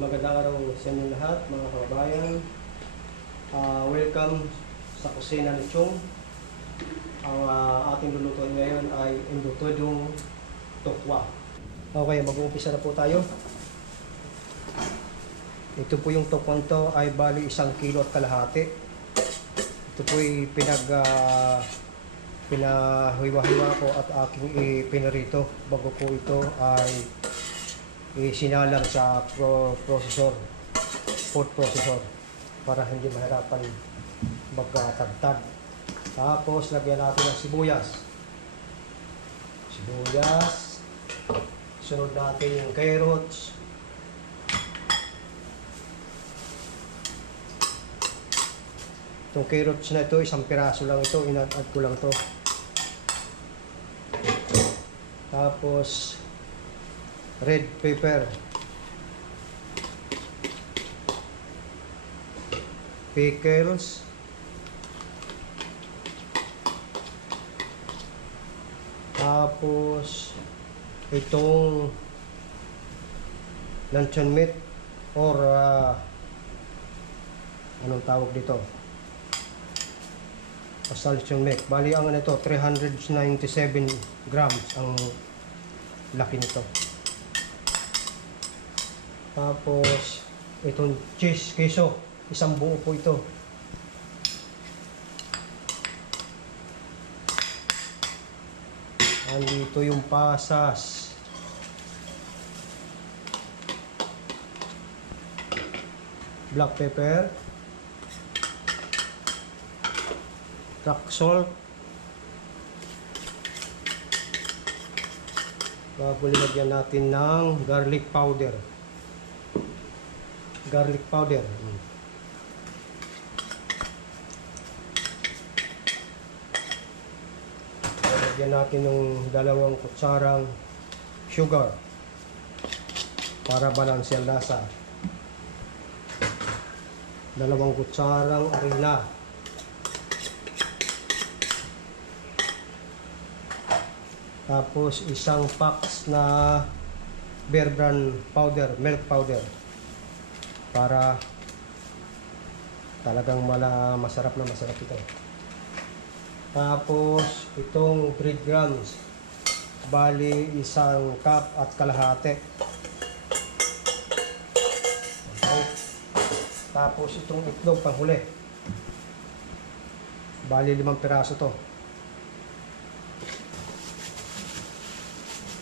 Magandang araw sa inyo lahat, mga kababayan. Ah, welcome sa kusina ni Chong. Ang ah, ating lulutuin ngayon ay indutodong tokwa. Okay, mag-uumpisa na po tayo. Ito po yung tokwang to ay bali isang kilo at kalahati. Ito po ay pinag ah, pinahiwa-hiwa ko at aking ipinarito bago po ito ay isinalang sa pro processor, food processor para hindi mahirapan magkatagtad. Tapos lagyan natin ng sibuyas. Sibuyas. Sunod natin yung carrots. Itong carrots na ito, isang piraso lang ito, inad-add ko lang to. Tapos, red pepper. Pickles. Tapos, itong luncheon meat or ah, anong tawag dito? Basta luncheon meat. Bali ang ano ito, 397 grams ang laki nito. Tapos, itong cheese, queso. Isang buo po ito. Andito yung pasas. Black pepper. Rock salt. Bago natin ng garlic powder. Garlic powder. Mm. Lagyan natin ng dalawang kutsarang sugar para balanse ang lasa. Dalawang kutsarang arena. Tapos isang packs na bear brand powder, milk powder para talagang mala masarap na masarap ito. Tapos itong 3 grams bali isang cup at kalahati. Okay. Tapos itong itlog panghuli. Bali limang piraso to.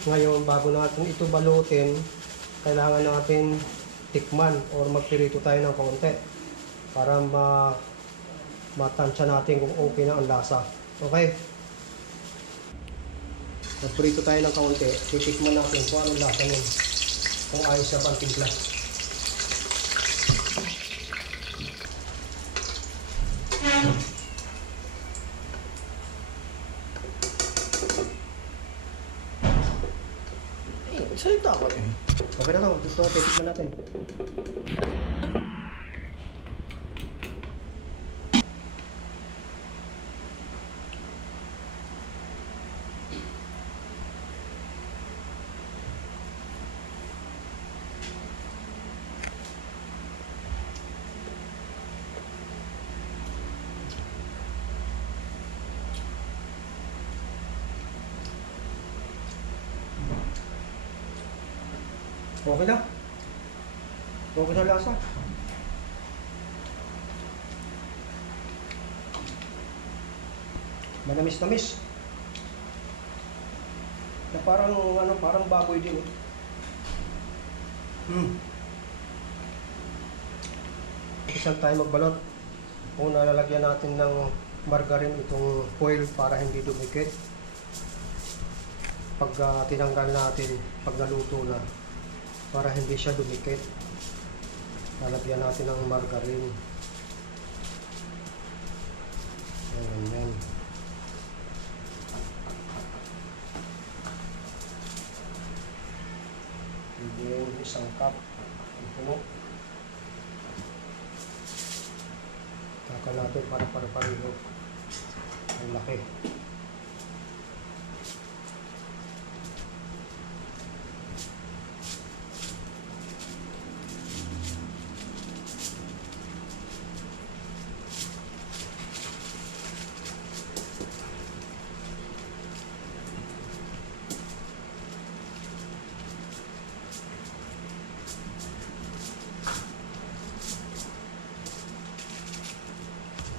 Ngayon, bago natin ito balutin, kailangan natin tikman or magpirito tayo ng konti para ma matansya natin kung okay na ang lasa. Okay? Magprito tayo ng kaunti, titikman natin kung anong lasa nun. Kung ayos na ba ang timpla. To, gusto natin, Okay na. Okay na lasa. Manamis-namis. Na parang ano, parang baboy din. eh. Hmm. Isang tayo magbalot. Una lalagyan natin ng margarine itong foil para hindi dumikit. Pag ah, tinanggal natin, pag naluto na, para hindi siya dumikit. Lalagyan natin ng margarine. Ayan, yan. Then, isang cup. Ang puno. Taka natin para para pareho. Ang laki.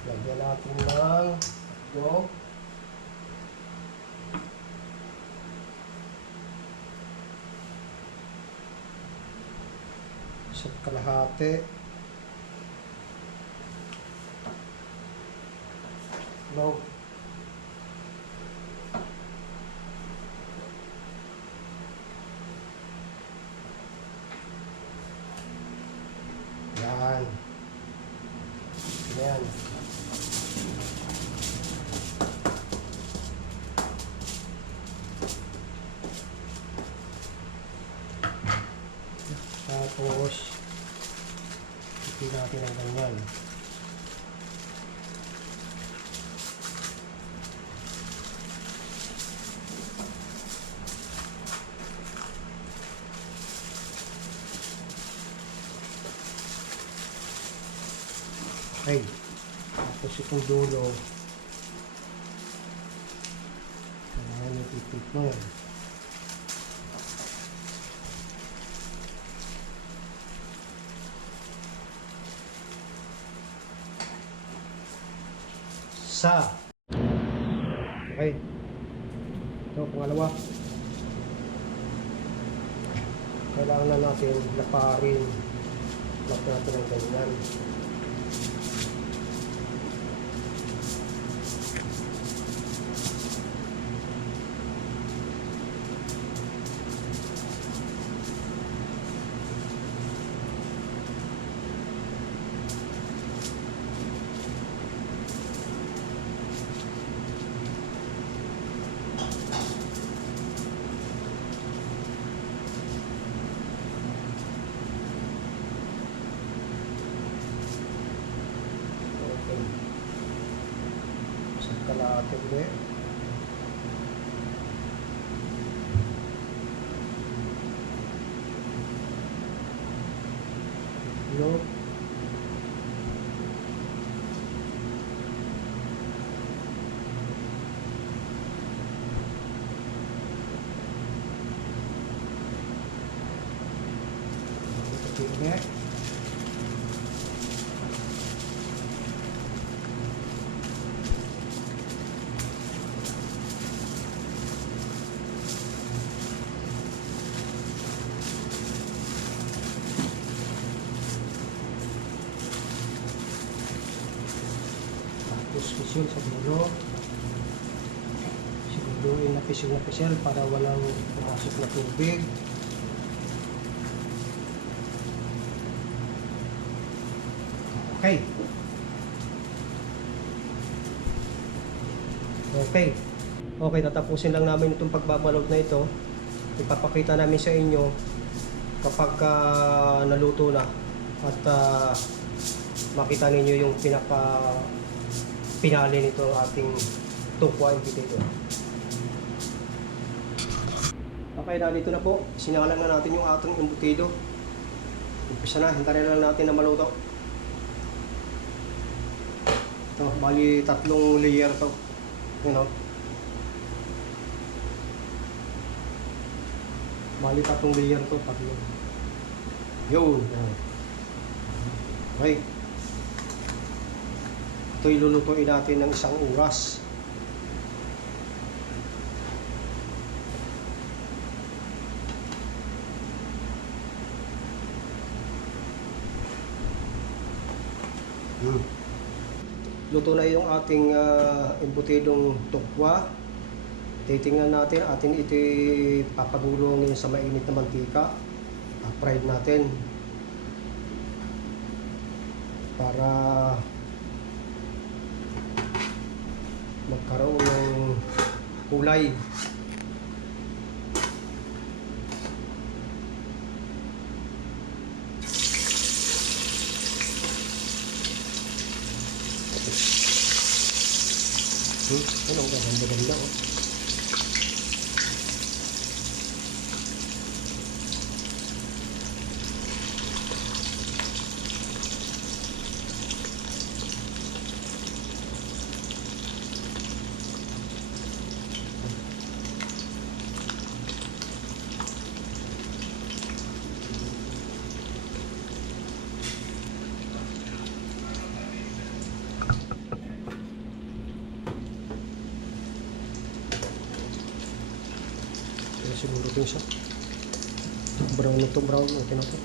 Lagyan natin ng go. Isa't kalahati. No. Yan. Yan. Tapos, ipin natin ang ganyan. Okay. Tapos itong dulo. Ayan, ipipit mo yan. Sa. Okay. Ito, pangalawa. Kailangan na natin laparin. Lock natin ang ganyan. Europe Pisil sa dulo. Siguraduhin na pisil na pisil para walang pumasok na tubig. Okay. Okay. Okay, tatapusin lang namin itong pagbabalot na ito. Ipapakita namin sa inyo kapag ah, naluto na at ah, makita ninyo yung pinaka pinali nito ang ating tukwa potato. Okay, dito na po. Sinalang na natin yung ating embutido. Umpisa na, hintayin na natin na maluto. Ito, bali tatlong layer to. Yun o. Bali tatlong layer to, tatlo. Yan. Okay. Ito ilulutuin natin ng isang oras. Hmm. Luto na yung ating uh, embutidong tukwa. Titingnan natin, atin ito papagulong sa mainit na mantika. Uh, fried natin. Para magkaroon ng kulay. Hmm, ano ang ganda-ganda oh. Ito siya. Brown na to, brown. Okay na to.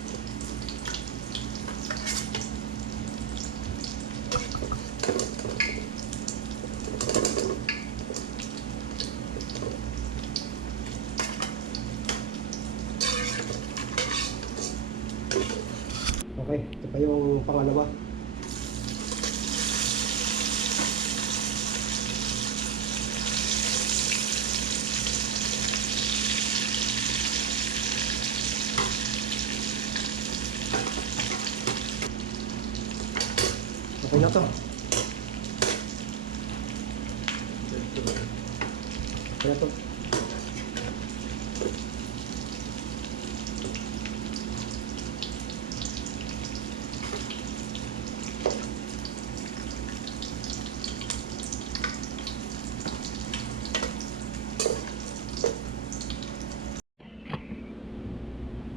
Okay, ito pa yung pangalawa. Okay na to. Okay na to.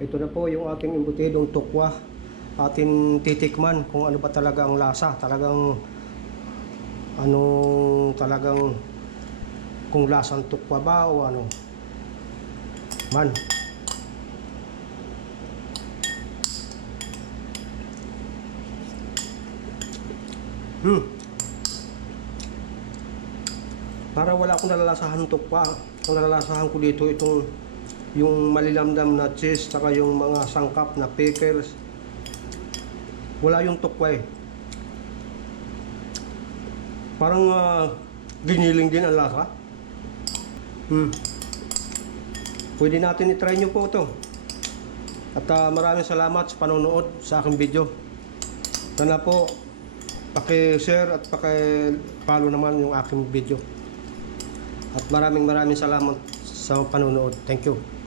Ito na po yung ating embutidong tukwa. Atin titikman kung ano ba talaga ang lasa. Talagang anong talagang kung lasang tukwa ba o ano. Man. Hmm. Para wala akong nalalasahan tukwa. Ang nalalasahan ko dito itong yung malilamdam na cheese saka yung mga sangkap na pickles wala yung tukwa eh. Parang ah, giniling din ang lasa. Hmm. pwede natin itry nyo po ito. At ah, maraming salamat sa panonood sa aking video. Sana po paki-share at paki-follow naman yung aking video. At maraming maraming salamat sa panonood. Thank you